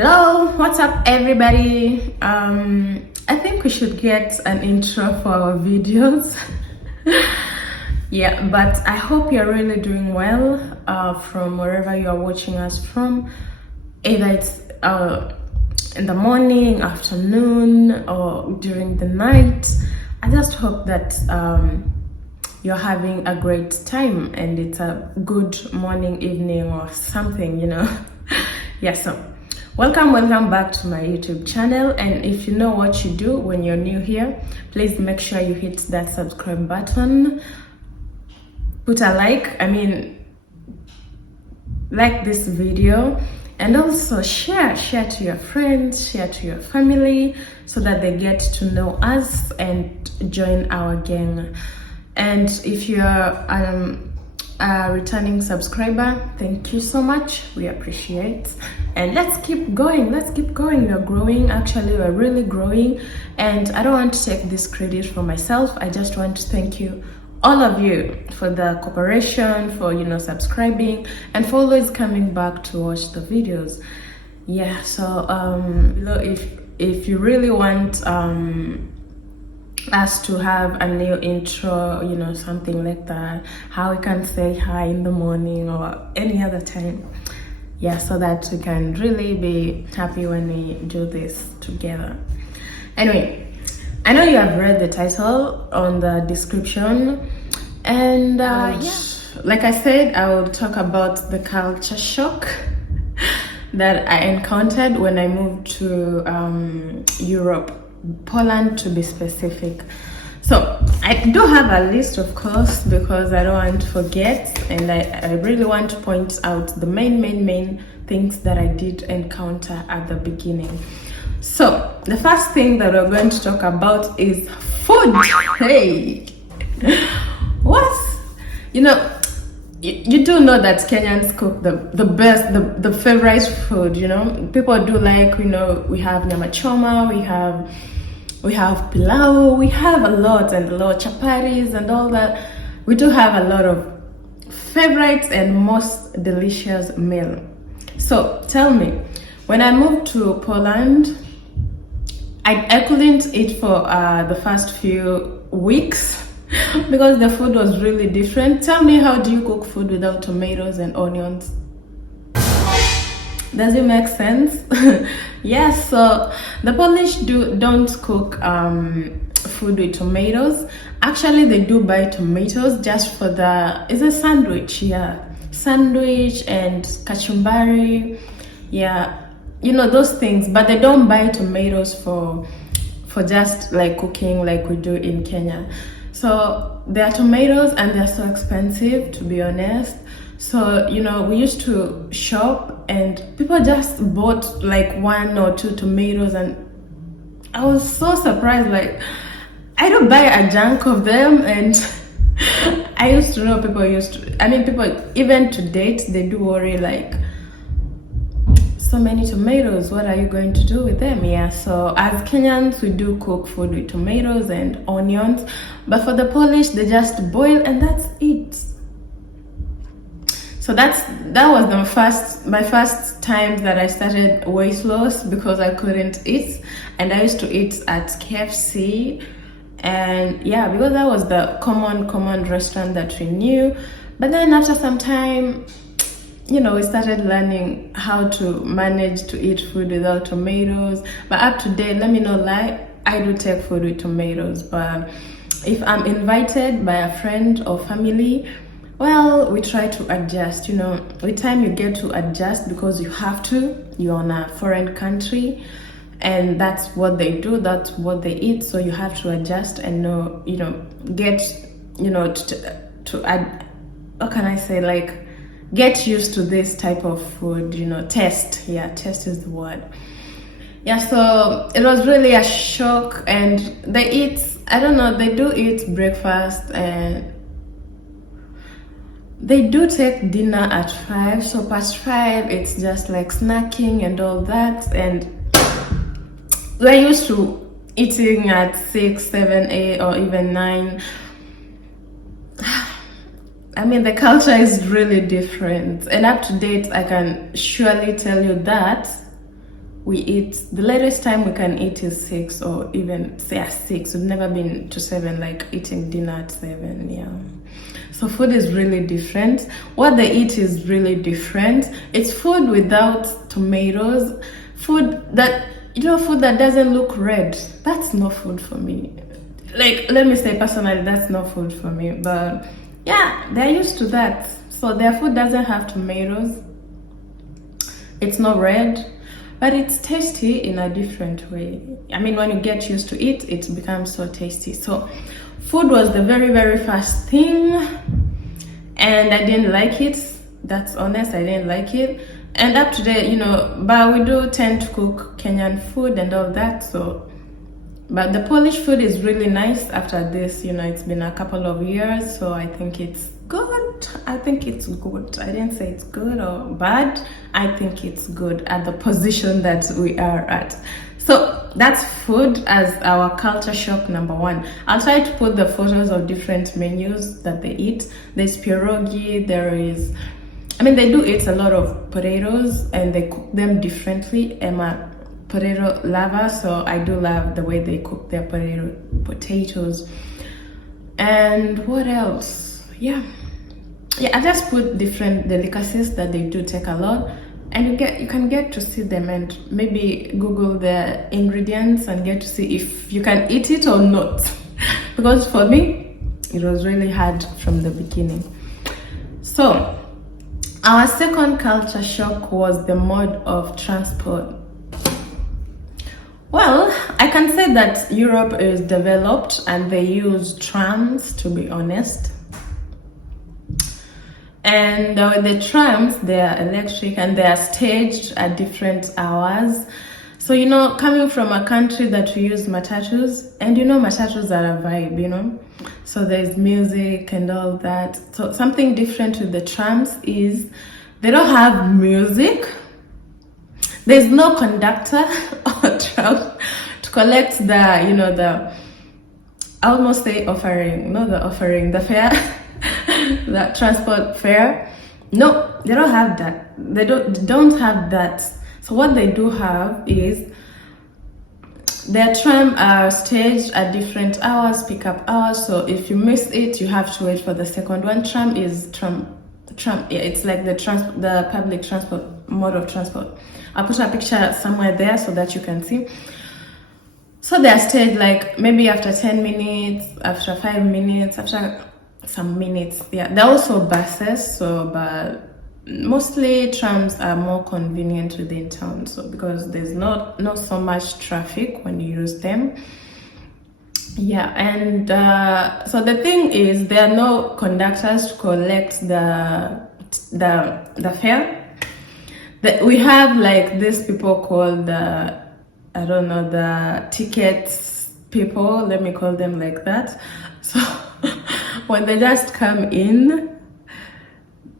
Hello, what's up everybody? I think we should get an intro for our videos. Yeah, but I hope you're really doing well from wherever you are watching us from. Either it's in the morning, afternoon, or during the night. I just hope that you're having a great time and it's a good morning, evening, or something, Yeah, so welcome back to my YouTube channel. And if you know what you do when you're new here, please make sure you hit that subscribe button, put a like this video, and also share to your friends, share to your family, so that they get to know us and join our gang. And if you're a returning subscriber, thank you so much, we appreciate. And let's keep going, we're growing. Actually, we're really growing, and I don't want to take this credit for myself. I just want to thank you, all of you, for the cooperation, for subscribing, and for always coming back to watch the videos. Yeah, so if you really want us to have a new intro, something like that, how we can say hi in the morning or any other time, yeah, so that we can really be happy when we do this together. Anyway, I know you have read the title on the description, and yeah, like I said, I will talk about the culture shock that I encountered when I moved to Europe, Poland to be specific. So I do have a list, of course, because I don't want to forget, and I really want to point out the main things that I did encounter at the beginning. So the first thing that we're going to talk about is food. Hey, what? You do know that Kenyans cook the best, the favorite food. People do like, we have nyama choma, we have pilau, we have a lot chapatis and all that. We do have a lot of favorites and most delicious meal. So tell me, when I moved to Poland, I couldn't eat for the first few weeks because the food was really different. Tell me, how do you cook food without tomatoes and onions? Does it make sense? Yes, so the Polish don't cook food with tomatoes. Actually, they do buy tomatoes just for it's a sandwich, yeah. Sandwich and kachumbari, yeah. Those things, but they don't buy tomatoes for just like cooking like we do in Kenya. So there are tomatoes and they're so expensive, to be honest. So we used to shop and people just bought like 1 or 2 tomatoes, and I was so surprised. Like, I don't buy a junk of them, and I used to know people even to date, they do worry like, so many tomatoes, what are you going to do with them? Yeah, so as Kenyans, we do cook food with tomatoes and onions, but for the Polish, they just boil and that's it. So that was my first time that I started weight loss, because I couldn't eat, and I used to eat at KFC, and yeah, because that was the common restaurant that we knew. But then after some time, we started learning how to manage to eat food without tomatoes. But up to date, let me not lie, I do take food with tomatoes. But if I'm invited by a friend or family, well, we try to adjust. With time you get to adjust, because you have to. You're on a foreign country, and that's what they do, that's what they eat. So you have to adjust and get to add, what can I say, like, get used to this type of food, taste. Yeah, taste is the word. Yeah, so it was really a shock. And they eat, I don't know, they do eat breakfast, and they do take dinner at 5. So past 5, it's just like snacking and all that. And we're used to eating at 6, 7, 8, or even 9. The culture is really different, and up to date, I can surely tell you that we eat, the latest time we can eat is 6, or even say at 6. We've never been to 7, like eating dinner at 7. Yeah. So food is really different. What they eat is really different. It's food without tomatoes, food that, food that doesn't look red. That's not food for me. Like, let me say personally, that's not food for me. But yeah, they're used to that. So their food doesn't have tomatoes. It's not red, but it's tasty in a different way. I mean, when you get used to it, it becomes so tasty. So food was the very, very first thing, and I didn't like it. That's honest, I didn't like it. And up to date, but we do tend to cook Kenyan food and all that. So, but the Polish food is really nice after this. It's been a couple of years, so I think it's good. I think it's good. I didn't say it's good or bad. I think it's good at the position that we are at. So that's food as our culture shock number 1. I'll try to put the photos of different menus that they eat. There's pierogi, they do eat a lot of potatoes, and they cook them differently. I'm a potato lover, so I do love the way they cook their potatoes. And what else? Yeah, I just put different delicacies that they do take a lot, and you can get to see them, and maybe Google the ingredients and get to see if you can eat it or not. Because for me, it was really hard from the beginning. So our second culture shock was the mode of transport. Well, I can say that Europe is developed and they use trams, to be honest. And the trams, they are electric and they are staged at different hours. So, coming from a country that we use matatus, and matatus are a vibe, So there's music and all that. So something different with the trams is they don't have music. There's no conductor or tram to collect the I almost say offering, not the offering, the fare, the transport fare. No, they don't have that. They don't have that. So what they do have is their tram are staged at different hours, pickup hours. So if you miss it, you have to wait for the second one. Tram. Yeah, it's like the public transport mode of transport. I'll put a picture somewhere there so that you can see. So they're staged like maybe after 10 minutes, after 5 minutes, after some minutes. Yeah, there are also buses, but mostly trams are more convenient within town. So because there's not so much traffic when you use them. Yeah, and so the thing is there are no conductors to collect the fare. We have like these people called the tickets people, let me call them like that. So when they just come in,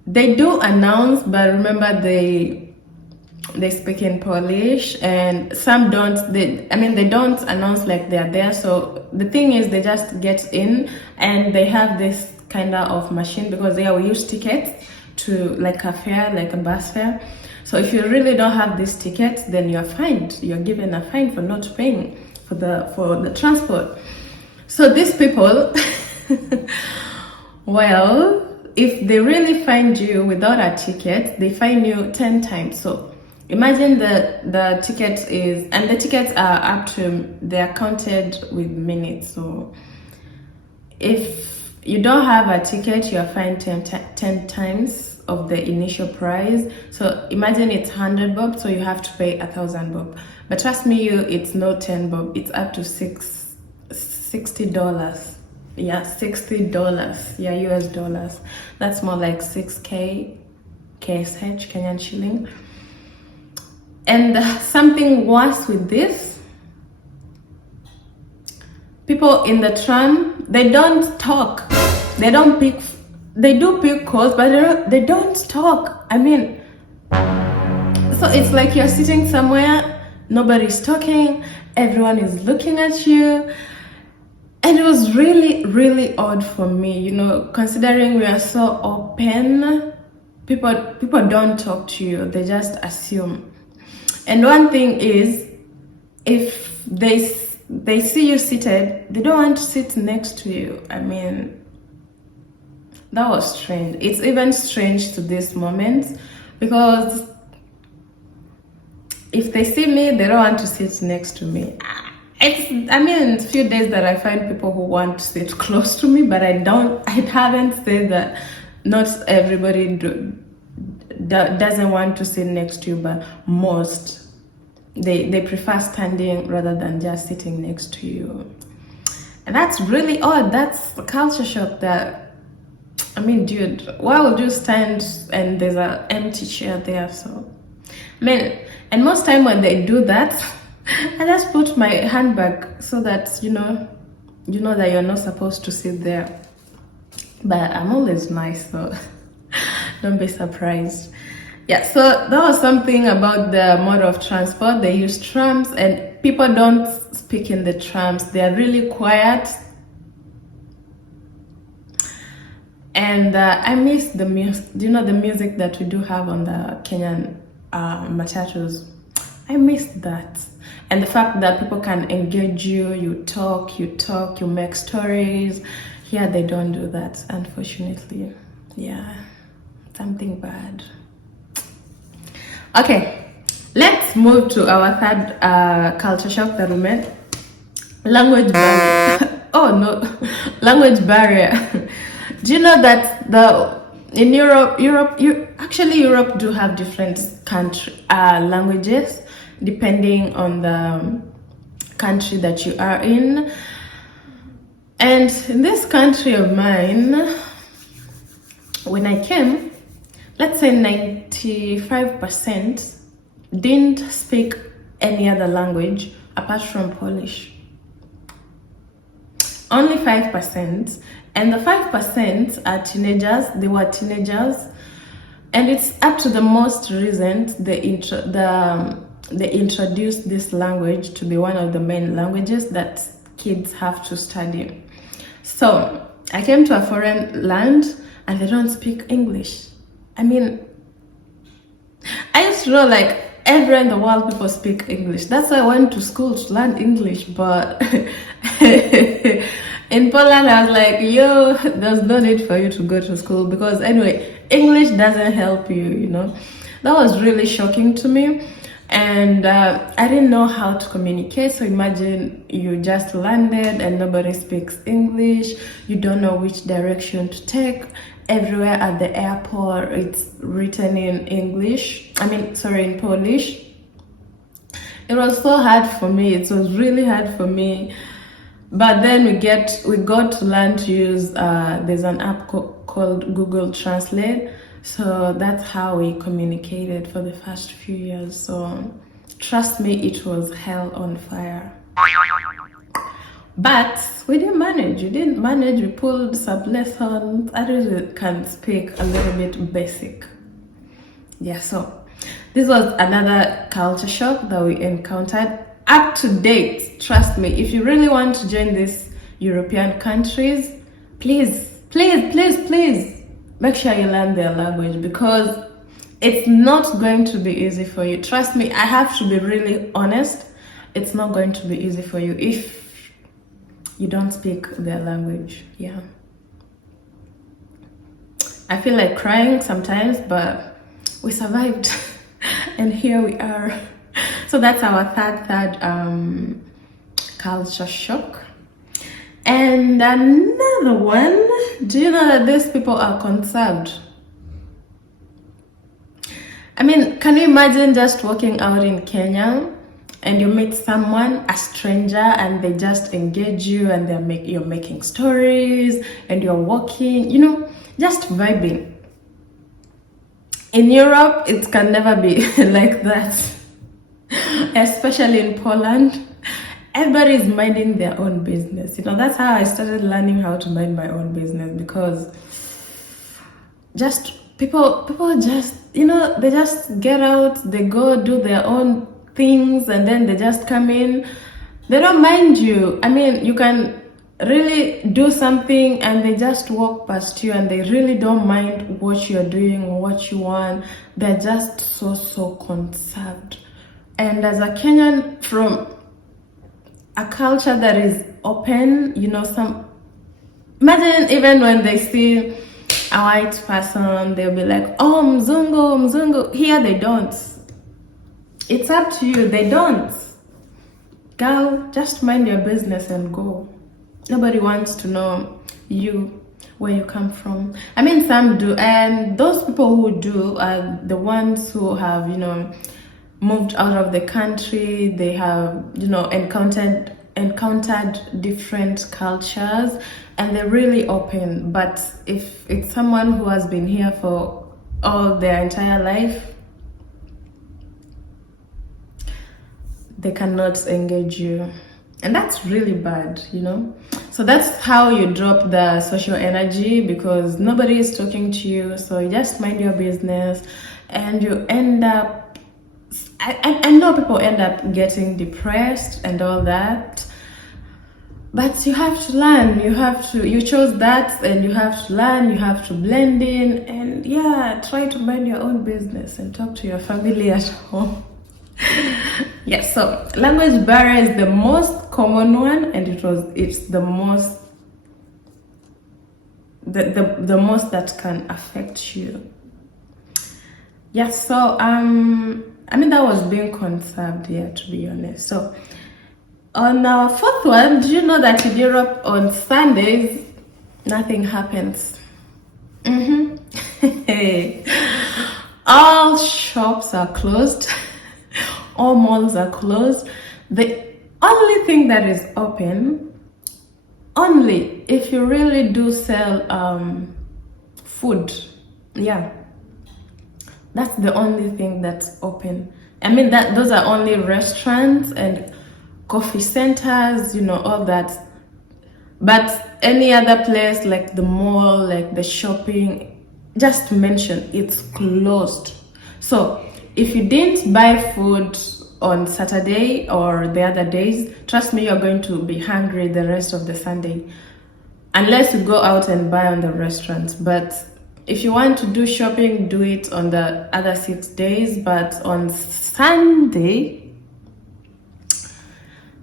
they do announce, but remember they speak in Polish, and some don't. They don't announce like they're there. So the thing is, they just get in, and they have this kind of machine, because we use tickets to like a fare, like a bus fare. So if you really don't have this ticket, then you're fined. You're given a fine for not paying for the transport. So these people, well, if they really find you without a ticket, they fine you 10 times. So imagine the tickets are up to, they're counted with minutes. So if you don't have a ticket, you're fined 10 times of the initial price. So imagine it's 100 bob, so you have to pay 1,000 bob. But trust me, it's not 10 bob, it's up to $60. Yeah, $60. Yeah, US dollars. That's more like 6K KSH, Kenyan shilling. And something worse with this, people in the tram, they don't talk. They don't pick. They do pick calls, but they don't talk. I mean, so it's like you're sitting somewhere, nobody's talking, everyone is looking at you. And it was really, really odd for me, considering we are so open. People don't talk to you, they just assume. And one thing is, if they see you seated, they don't want to sit next to you. I mean, that was strange. It's even strange to this moment, because if they see me, they don't want to sit next to me. I mean, it's few days that I find people who want to sit close to me, but I haven't said that not everybody doesn't want to sit next to you, but most, they prefer standing rather than just sitting next to you. And that's really odd. That's a culture shock that, I mean, dude, why would you stand and there's an empty chair there? So, I mean, and most time when they do that, I just put my handbag so that you know that you're not supposed to sit there. But I'm always nice, so don't be surprised. Yeah, so that was something about the mode of transport. They use trams, and people don't speak in the trams. They are really quiet. And I miss the music. Do you know the music that we do have on the Kenyan matatus? I miss that. And the fact that people can engage you, you talk, you make stories. Here they don't do that, unfortunately. Yeah, something bad. Okay, let's move to our third culture shock that we met. Language barrier. Oh no, language barrier. Do you know that in Europe do have different languages depending on the country that you are in. And in this country of mine, when I came, let's say 95% didn't speak any other language apart from Polish. Only 5%, and the 5% are teenagers. They were teenagers, and it's up to the most recent they introduced this language to be one of the main languages that kids have to study. So I came to a foreign land and they don't speak English. I mean, I used to know like everywhere in the world people speak English. That's why I went to school to learn English, but in Poland I was like, yo, there's no need for you to go to school, because anyway, English doesn't help you, you know. That was really shocking to me. And I didn't know how to communicate. So imagine you just landed and nobody speaks English. You don't know which direction to take. Everywhere at the airport it's written in English. In Polish. It was so hard for me. It was really hard for me. But then we got to learn to use there's an app called Google Translate. So that's how we communicated for the first few years. So trust me, it was hell on fire. But we didn't manage. We pulled some lessons. I really can speak a little bit basic. Yeah, so this was another culture shock that we encountered. Up to date, trust me, if you really want to join these European countries, please make sure you learn their language, because it's not going to be easy for you. Trust me, I have to be really honest. It's not going to be easy for you if you don't speak their language. Yeah. I feel like crying sometimes, but we survived and here we are. So that's our third culture shock. And another one, do you know that these people are conserved? I mean, can you imagine just walking out in Kenya and you meet someone, a stranger, and they just engage you and you're making stories and you're walking, you know, just vibing. In Europe, it can never be like that, especially in Poland. Everybody is minding their own business. You know, that's how I started learning how to mind my own business, because just people just, you know, they just get out, they go do their own things, and then they just come in. They don't mind you. I mean, you can really do something and they just walk past you and they really don't mind what you're doing or what you want. They're just so conserved. And as a Kenyan from a culture that is open, you know, imagine even when they see a white person, they'll be like, oh, mzungu, mzungu. Here they don't. It's up to you. They don't. Girl, just mind your business and go. Nobody wants to know you, where you come from. I mean, some do, and those people who do are the ones who have, you know, moved out of the country. They have, you know, encountered different cultures, and they're really open. But if it's someone who has been here for all their entire life, they cannot engage you, and that's really bad, you know. So that's how you drop the social energy, because nobody is talking to you. So you just mind your business, and you end up, I know people end up getting depressed and all that, but you have to learn. You chose that, and you have to learn. You have to blend in, and yeah, try to mind your own business and talk to your family at home. Yes, so language barrier is the most common one, and it's the most the most that can affect you. Yes, so I mean, that was being conserved here, to be honest. So on our fourth one, do you know that in Europe on Sundays nothing happens? All shops are closed. All malls are closed. The only thing that is open, only if you really do sell food, yeah, that's the only thing that's open. I mean, those are only restaurants and coffee centers, you know, all that. But any other place like the mall, like the shopping, just to mention, it's closed. So if you didn't buy food on Saturday or the other days, trust me, you're going to be hungry the rest of the Sunday, unless you go out and buy on the restaurants. But if you want to do shopping, do it on the other 6 days. But on Sunday,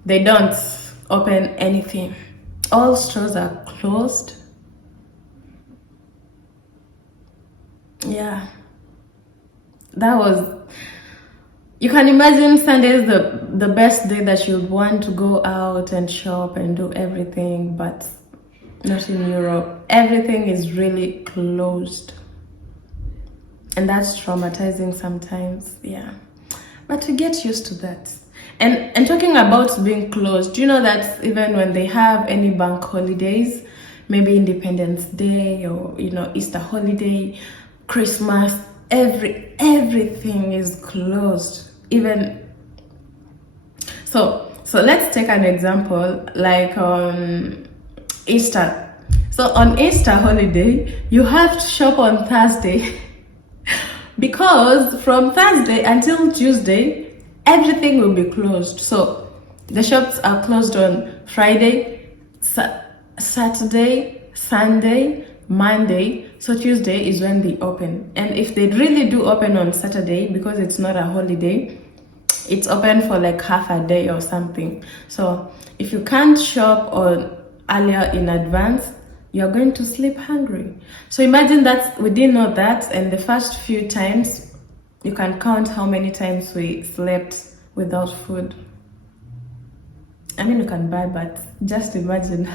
they don't open anything. All stores are closed. Yeah, that was, you can imagine Sunday is the best day that you'd want to go out and shop and do everything, but not in Europe. Everything is really closed, and that's traumatizing sometimes. Yeah, but we get used to that. And talking about being closed, do you know that even when they have any bank holidays, maybe Independence Day, or, you know, Easter holiday, Christmas, everything is closed. Even so let's take an example, like on Easter. So on Easter holiday, you have to shop on Thursday because from Thursday until Tuesday, everything will be closed. So the shops are closed on Friday, Saturday, Sunday, Monday. So Tuesday is when they open. And if they really do open on Saturday, because it's not a holiday, it's open for like half a day or something. So if you can't shop on earlier in advance, you're going to sleep hungry. So imagine that we didn't know that, and the first few times, you can count how many times we slept without food. I mean, you can buy, but just imagine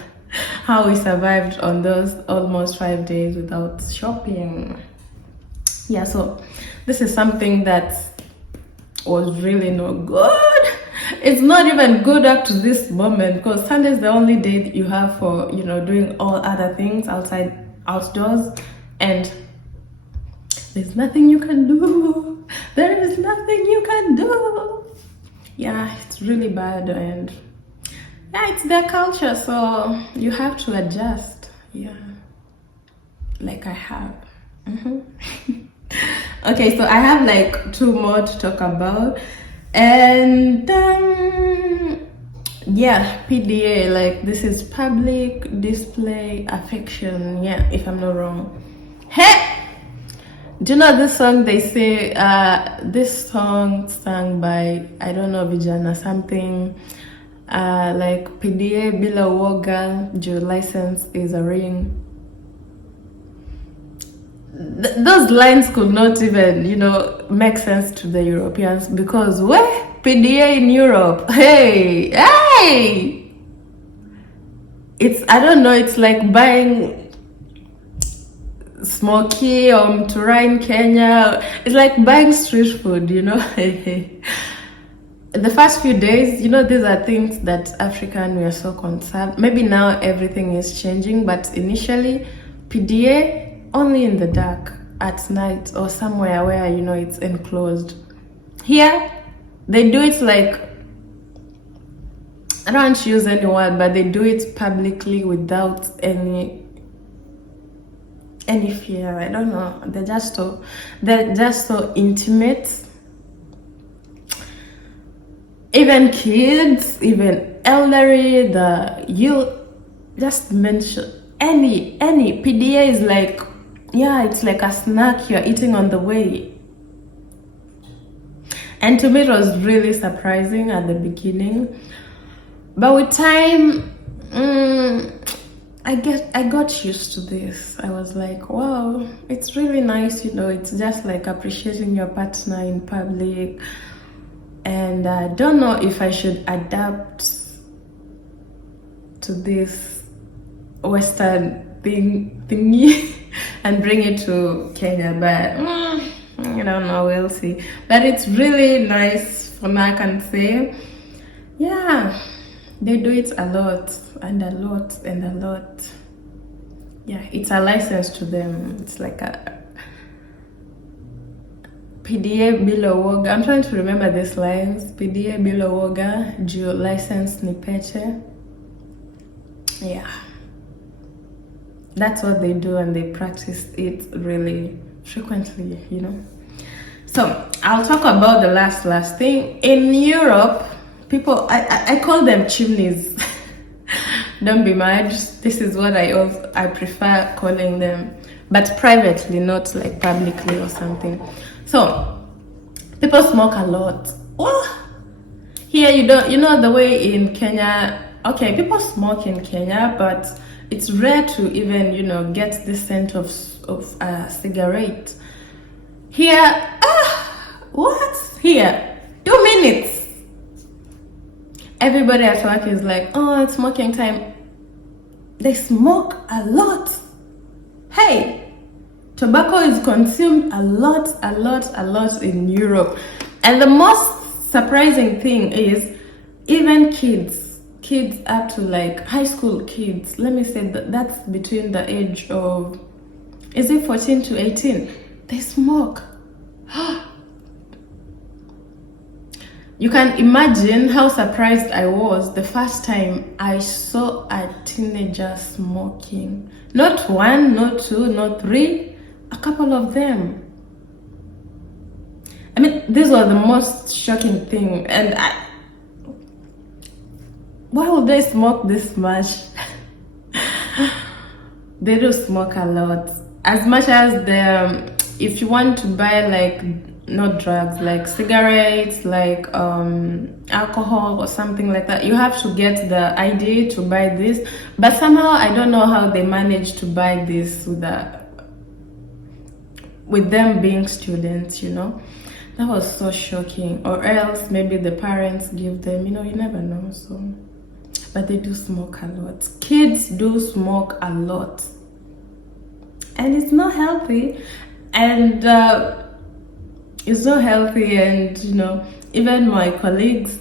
how we survived on those almost 5 days without shopping. Yeah, so this is something that was really not good. It's not even good up to this moment, because Sunday is the only day that you have for, you know, doing all other things outdoors, and there's nothing you can do. There is nothing you can do. Yeah, it's really bad, and yeah, it's their culture, so you have to adjust. Yeah, like I have. Okay, so I have like 2 more to talk about, and yeah, PDA, like this is public display affection. Yeah, if I'm not wrong. Hey, Do you know this song? They say this song sung by, I don't know, Vijana something, like PDA bila woga, your license is a ring. Those lines could not even, make sense to the Europeans, because where PDA in Europe? Hey, it's, I don't know, it's like buying smoky or mtura in Kenya. It's like buying street food, The first few days, these are things that African we are so concerned. Maybe now everything is changing, but initially, PDA only in the dark at night or somewhere where it's enclosed. Here, they do it like, I don't want to use any word, but they do it publicly without any fear. I don't know. They're just so intimate. Even kids, even elderly, you just mention any PDA is like, it's like a snack you're eating on the way. And to me, it was really surprising at the beginning, but with time, I got used to this. I was like, wow, it's really nice, it's just like appreciating your partner in public. And I don't know if I should adapt to this Western thingy and bring it to Kenya, but I don't know, we'll see. But it's really nice, for now I can say. Yeah, they do it a lot and a lot and a lot. Yeah, it's a license to them. It's like a PDA bila woga. I'm trying to remember these lines. PDA bila woga, juu license ni peche. Yeah. That's what they do, and they practice it really frequently, So I'll talk about the last thing. In Europe, people, I call them chimneys. Don't be mad. This is what I prefer calling them, but privately, not like publicly or something. So people smoke a lot. Oh, here the way in Kenya. Okay, people smoke in Kenya, but it's rare to even get the scent of a cigarette. Here, what? Here, 2 minutes. Everybody at work is like, oh, it's smoking time. They smoke a lot. Hey. Tobacco is consumed a lot in Europe. And the most surprising thing is, even kids up to like high school kids, let me say that's between the age of, is it 14 to 18? They smoke. You can imagine how surprised I was the first time I saw a teenager smoking. Not one, not two, not three. A couple of them. I mean, this was the most shocking thing. And why would they smoke this much? They do smoke a lot. As much as if you want to buy like, not drugs, like cigarettes, like alcohol or something like that, you have to get the ID to buy this. But somehow, I don't know how they manage to buy this with them being students, That was so shocking. Or else maybe the parents give them, you never know. So, but they do smoke a lot. Kids do smoke a lot. And it's not healthy. And it's not healthy. And, even my colleagues,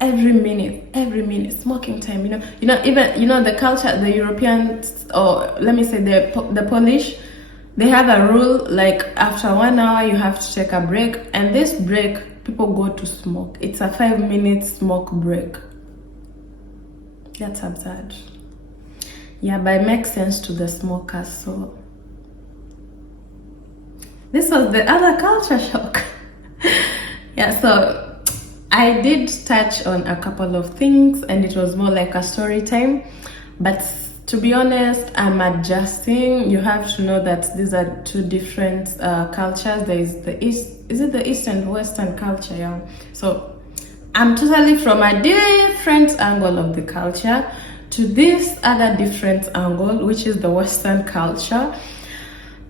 every minute, smoking time, even, the culture, the Europeans, or let me say the Polish, they have a rule, like after 1 hour you have to take a break, and this break people go to smoke. It's a 5-minute smoke break. That's absurd. Yeah, but it makes sense to the smokers. So this was the other culture shock. Yeah, so I did touch on a couple of things, and it was more like a story time, but to be honest, I'm adjusting. You have to know that these are two different cultures. There is the East, is it the East and Western culture? Yeah. So I'm totally from a different angle of the culture to this other different angle, which is the Western culture.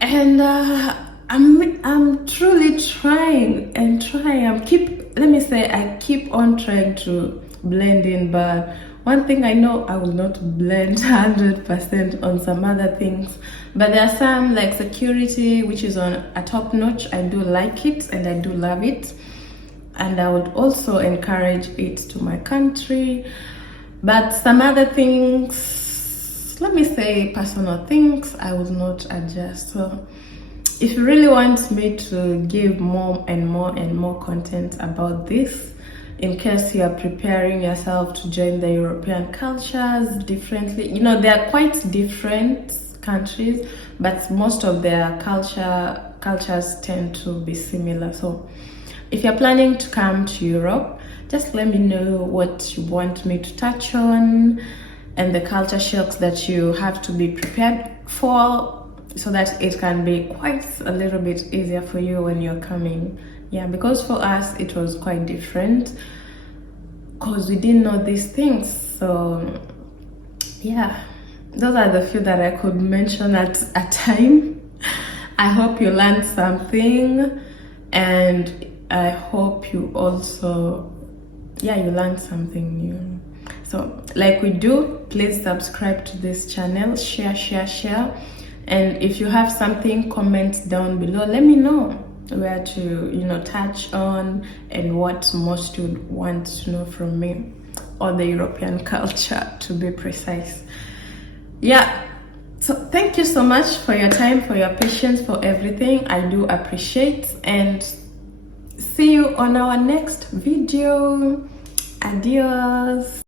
And I'm truly trying and trying. I keep on trying to blend in, but one thing I know, I will not blend 100% on some other things. But there are some like security, which is on a top notch. I do like it and I do love it. And I would also encourage it to my country. But some other things, let me say personal things, I will not adjust. So if you really want me to give more and more and more content about this, in case you are preparing yourself to join the European cultures differently, you know, they are quite different countries, but most of their cultures tend to be similar. So if you're planning to come to Europe, just let me know what you want me to touch on and the culture shocks that you have to be prepared for, so that it can be quite a little bit easier for you when you're coming. Yeah, because for us it was quite different because we didn't know these things. So yeah, those are the few that I could mention at a time. I hope you learned something, and I hope you also, yeah, you learned something new. So like we do, please subscribe to this channel, share, and if you have something, comment down below. Let me know where to, you know, touch on and what most would want to know from me, or the European culture to be precise. Yeah, so thank you so much for your time, for your patience, for everything. I do appreciate, and see you on our next video. Adios.